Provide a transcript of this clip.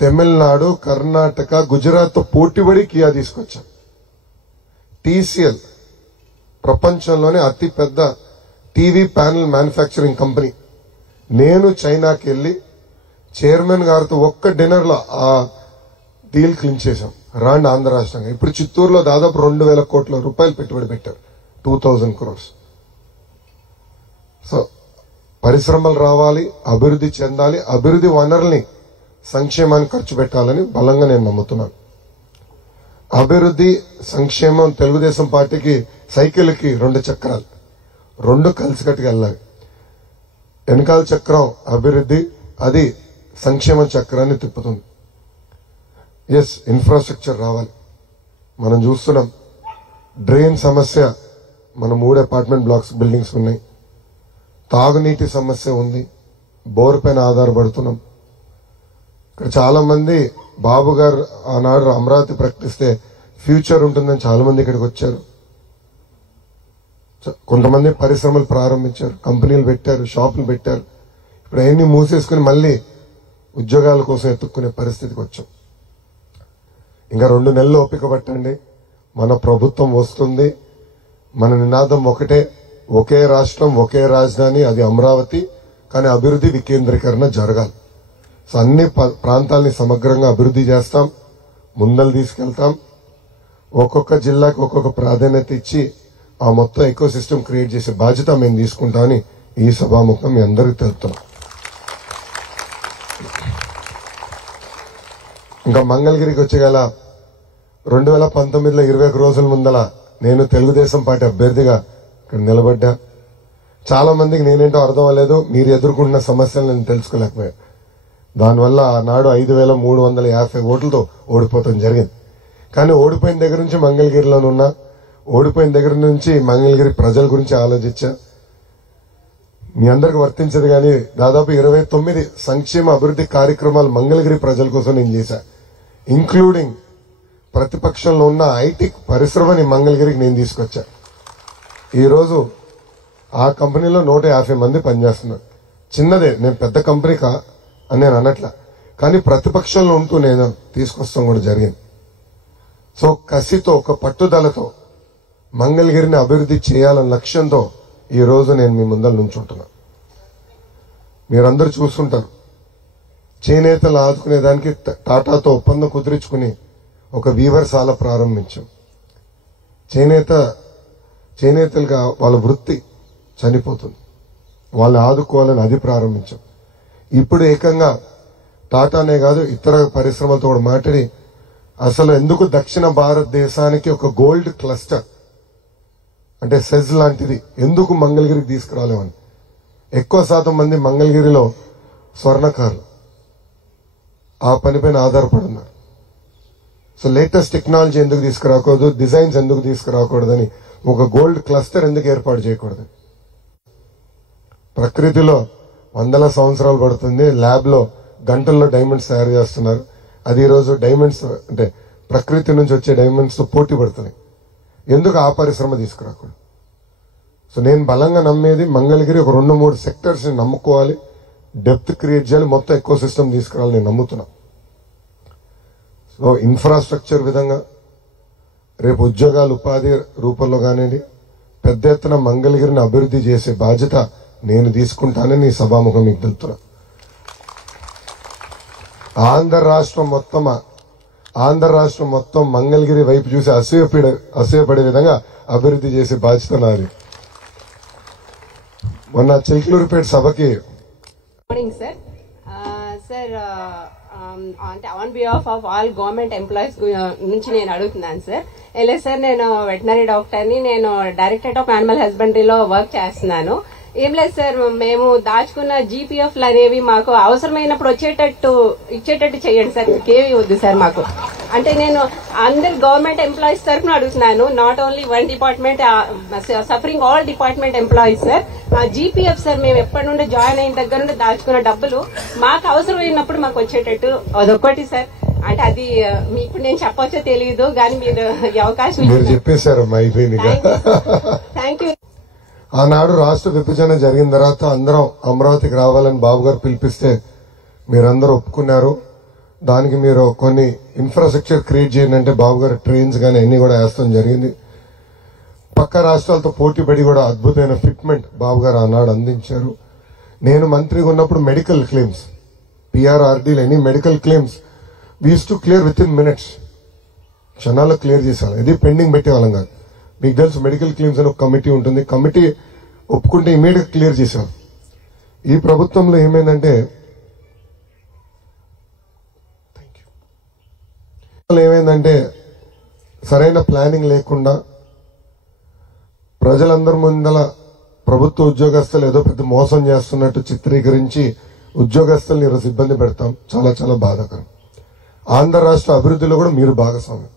తమిళనాడు, కర్ణాటక, గుజరాత్ తో పోటీపడి కియా తీసుకొచ్చాం. టీసీఎల్ ప్రపంచంలోనే అతి పెద్ద టీవీ ప్యానెల్ మ్యానుఫ్యాక్చరింగ్ కంపెనీ. నేను చైనాకి వెళ్లి చైర్మన్ గారితో ఒక్క డిన్నర్ లో ఆ డీల్ క్లిన్ చేశాం. రాండి ఆంధ్ర రాష్ట్రంగా. ఇప్పుడు చిత్తూరులో దాదాపు 2,000 కోట్ల రూపాయలు పెట్టుబడి పెట్టారు. 2,000 crores. సో పరిశ్రమలు రావాలి, అభివృద్ధి చెందాలి, అభివృద్ధి వనరుల్ని సంక్షేమానికి ఖర్చు పెట్టాలని బలంగా నేను నమ్ముతున్నాను. అభివృద్ధి సంక్షేమం తెలుగుదేశం పార్టీకి సైకిల్కి 2 చక్రాలు, 2 కలిసికట్టుగా వెళ్ళాలి. వెనకాల చక్రం అభివృద్ధి, అది సంక్షేమ చక్రాన్ని తిప్పుతుంది. ఎస్, ఇన్ఫ్రాస్ట్రక్చర్ రావాలి. మనం చూస్తున్నాం డ్రైన్ సమస్య, మన 3 అపార్ట్మెంట్ బ్లాక్స్ బిల్డింగ్స్ ఉన్నాయి. తాగునీటి సమస్య ఉంది, బోర్ పైన ఆధారపడుతున్నాం. ఇక్కడ చాలా మంది బాబు గారు ఆనాడు అమరావతి ప్రకటిస్తే ఫ్యూచర్ ఉంటుందని చాలా మంది ఇక్కడికి వచ్చారు. కొంతమంది పరిశ్రమలు ప్రారంభించారు, కంపెనీలు పెట్టారు, షాపులు పెట్టారు. ఇప్పుడు అవన్నీ మూసేసుకుని మళ్ళీ ఉద్యోగాల కోసం ఎత్తుక్కునే పరిస్థితికి వచ్చాం. ఇంకా 2 నెలలు ఓపిక పట్టండి, మన ప్రభుత్వం వస్తుంది. మన నినాదం ఒకటే, ఒకే రాష్ట్రం, ఒకే రాజధాని, అది అమరావతి. కానీ అభివృద్ధి వికేంద్రీకరణ జరగాలి. సో అన్ని ప్రాంతాలని సమగ్రంగా అభివృద్ధి చేస్తాం, ముందలు తీసుకెళ్తాం. ఒక్కొక్క జిల్లాకి ఒక్కొక్క ప్రాధాన్యత ఇచ్చి ఆ మొత్తం ఎకో సిస్టమ్ క్రియేట్ చేసే బాధ్యత మేము తీసుకుంటామని ఈ సభాముఖం మీ అందరికీ తెలుపుతున్నాం. ఇంకా మంగళగిరికి వచ్చేగల 2019లో 21 రోజుల ముందల నేను తెలుగుదేశం పార్టీ అభ్యర్థిగా ఇక్కడ నిలబడ్డా. చాలా మందికి నేనేంటో అర్థం అవ్వలేదు, మీరు ఎదుర్కొంటున్న సమస్యలు నేను తెలుసుకోలేకపోయా. దానివల్ల ఆనాడు 5,350 ఓట్లతో ఓడిపోవడం జరిగింది. కానీ ఓడిపోయిన దగ్గర నుంచి మంగళగిరిలోనున్నా, ఓడిపోయిన దగ్గర నుంచి మంగళగిరి ప్రజల గురించి ఆలోచించా. మీ అందరికి వర్తించదు కానీ దాదాపు 29 సంక్షేమ అభివృద్ధి కార్యక్రమాలు మంగళగిరి ప్రజల కోసం నేను చేశా. ఇంక్లూడింగ్ ప్రతిపక్షంలో ఉన్న ఐటీ పరిశ్రమని మంగళగిరికి నేను తీసుకొచ్చా. ఈరోజు ఆ కంపెనీలో 150 మంది పనిచేస్తున్నారు. చిన్నదే, నేను పెద్ద కంపెనీ అని నేను అనట్లా, కానీ ప్రతిపక్షంలో ఉంటూ నేను తీసుకొస్తాం కూడా జరిగింది. సో కసితో, ఒక పట్టుదలతో మంగళగిరిని అభివృద్ధి చేయాలన్న లక్ష్యంతో ఈ రోజు నేను మీ ముందర నుంచుంటున్నా. మీరందరూ చూస్తుంటారు, చేనేతలు ఆదుకునేదానికి టాటాతో ఒప్పందం కుదిరించుకుని ఒక వీవర్శాల ప్రారంభించాం. చేనేతలుగా వాళ్ళ వృత్తి చనిపోతుంది, వాళ్ళని ఆదుకోవాలని అది ప్రారంభించాం. ఇప్పుడు ఏకంగా టాటానే కాదు, ఇతర పరిశ్రమలతో కూడా మాట్లాడి అసలు ఎందుకు దక్షిణ భారతదేశానికి ఒక గోల్డ్ క్లస్టర్ అంటే సెజ్ లాంటిది ఎందుకు మంగళగిరికి తీసుకురాలేమని. ఎక్కువ శాతం మంది మంగళగిరిలో స్వర్ణకారులు ఆ పనిపైన ఆధారపడి ఉన్నారు. సో లేటెస్ట్ టెక్నాలజీ ఎందుకు తీసుకురాకూడదు, డిజైన్స్ ఎందుకు తీసుకురాకూడదని, ఒక గోల్డ్ క్లస్టర్ ఎందుకు ఏర్పాటు చేయకూడదు. ప్రకృతిలో 100 సంవత్సరాలు పడుతుంది, ల్యాబ్ లో గంటల్లో డైమండ్స్ తయారు చేస్తున్నారు. అది ఈరోజు డైమండ్స్ అంటే ప్రకృతి నుంచి వచ్చే డైమండ్స్ తో పోటీ పడుతున్నాయి. ఎందుకు ఆ పరిశ్రమ తీసుకురాకూడదు. సో నేను బలంగా నమ్మేది మంగళగిరి ఒక 2-3 సెక్టర్స్ ని నమ్ముకోవాలి, డెప్త్ క్రియేట్ చేయాలి, మొత్తం ఎకో సిస్టమ్ తీసుకురావాలి నేను నమ్ముతున్నా. సో ఇన్ఫ్రాస్ట్రక్చర్ విధంగా రేపు ఉద్యోగాలు ఉపాధి రూపంలో కానివ్వండి, పెద్ద ఎత్తున మంగళగిరిని అభివృద్ధి చేసే బాధ్యత నేను తీసుకుంటానని సభాముఖం మీకు తెలుపుతున్నా. ఆంధ్ర రాష్ట్రం మొత్తం మంగళగిరి వైపు చూసి అసూయపడే విధంగా అభివృద్ధి చేసే బాధ్యత నాది. మొన్న చిల్కలూరుపేట సభకి అంటే on behalf of all government employees నుంచి నేను అడుగుతున్నాను సార్. ఎలా సార్, నేను వెటనరీ డాక్టర్ని, నేను డైరెక్టరేట్ ఆఫ్ యానిమల్ హస్బెండరీలో వర్క్ చేస్తున్నాను. ఏం లేదు సార్, మేము దాచుకున్న జీపీఎఫ్లు అనేవి మాకు అవసరమైనప్పుడు ఇచ్చేటట్టు చేయండి సార్, ఇంకేవి వద్దు సార్ మాకు. అంటే నేను అందరు గవర్నమెంట్ ఎంప్లాయీస్ తరఫున అడుగుతున్నాను, not only one department, suffering all department employees sir. GPF sir, మేము ఎప్పటి నుండి జాయిన్ అయిన దగ్గర నుండి దాచుకున్న డబ్బులు మాకు అవసరమైనప్పుడు మాకు వచ్చేటట్టు అదొక్కటి సార్. అంటే అది మీకు నేను చెప్పొచ్చో తెలియదు కానీ మీరు ఈ అవకాశం చెప్పేశారు. Thank you. ఆనాడు రాష్ట్ర విభజన జరిగిన తర్వాత అందరం అమరావతికి రావాలని బాబు గారు పిలిపిస్తే మీరందరూ ఒప్పుకున్నారు. దానికి మీరు కొన్ని ఇన్ఫ్రాస్ట్రక్చర్ క్రియేట్ చేయండి అంటే బాబు గారు ట్రైన్స్ కానీ అన్ని కూడా వేస్తాం జరిగింది. పక్క రాష్ట్రాలతో పోటీ పడి కూడా అద్భుతమైన ఫిట్మెంట్ బాబు గారు ఆనాడు అందించారు. నేను మంత్రిగా ఉన్నప్పుడు మెడికల్ క్లెయిమ్స్, పిఆర్ఆర్డీలు any medical claims we use to clear within minutes, క్షణాల్లో క్లియర్ చేసేవాళ్ళం. ఇది పెండింగ్ పెట్టేవాళ్ళం కాదు. మీకు తెలుసు మెడికల్ క్లెయిమ్స్ అని ఒక కమిటీ ఉంటుంది, కమిటీ ఒప్పుకుంటే ఇమీడియట్ క్లియర్ చేసేవాళ్ళం. ఈ ప్రభుత్వంలో ఏమైందంటే సరైన ప్లానింగ్ లేకుండా ప్రజలందరి ముందల ప్రభుత్వ ఉద్యోగస్తులు ఏదో పెద్ద మోసం చేస్తున్నట్టు చిత్రీకరించి ఉద్యోగస్తుల్ని ఈరోజు ఇబ్బంది పెడతాం. చాలా చాలా బాధాకరం. ఆంధ్ర రాష్ట్ర అభివృద్ధిలో కూడా మీరు భాగస్వామ్యం.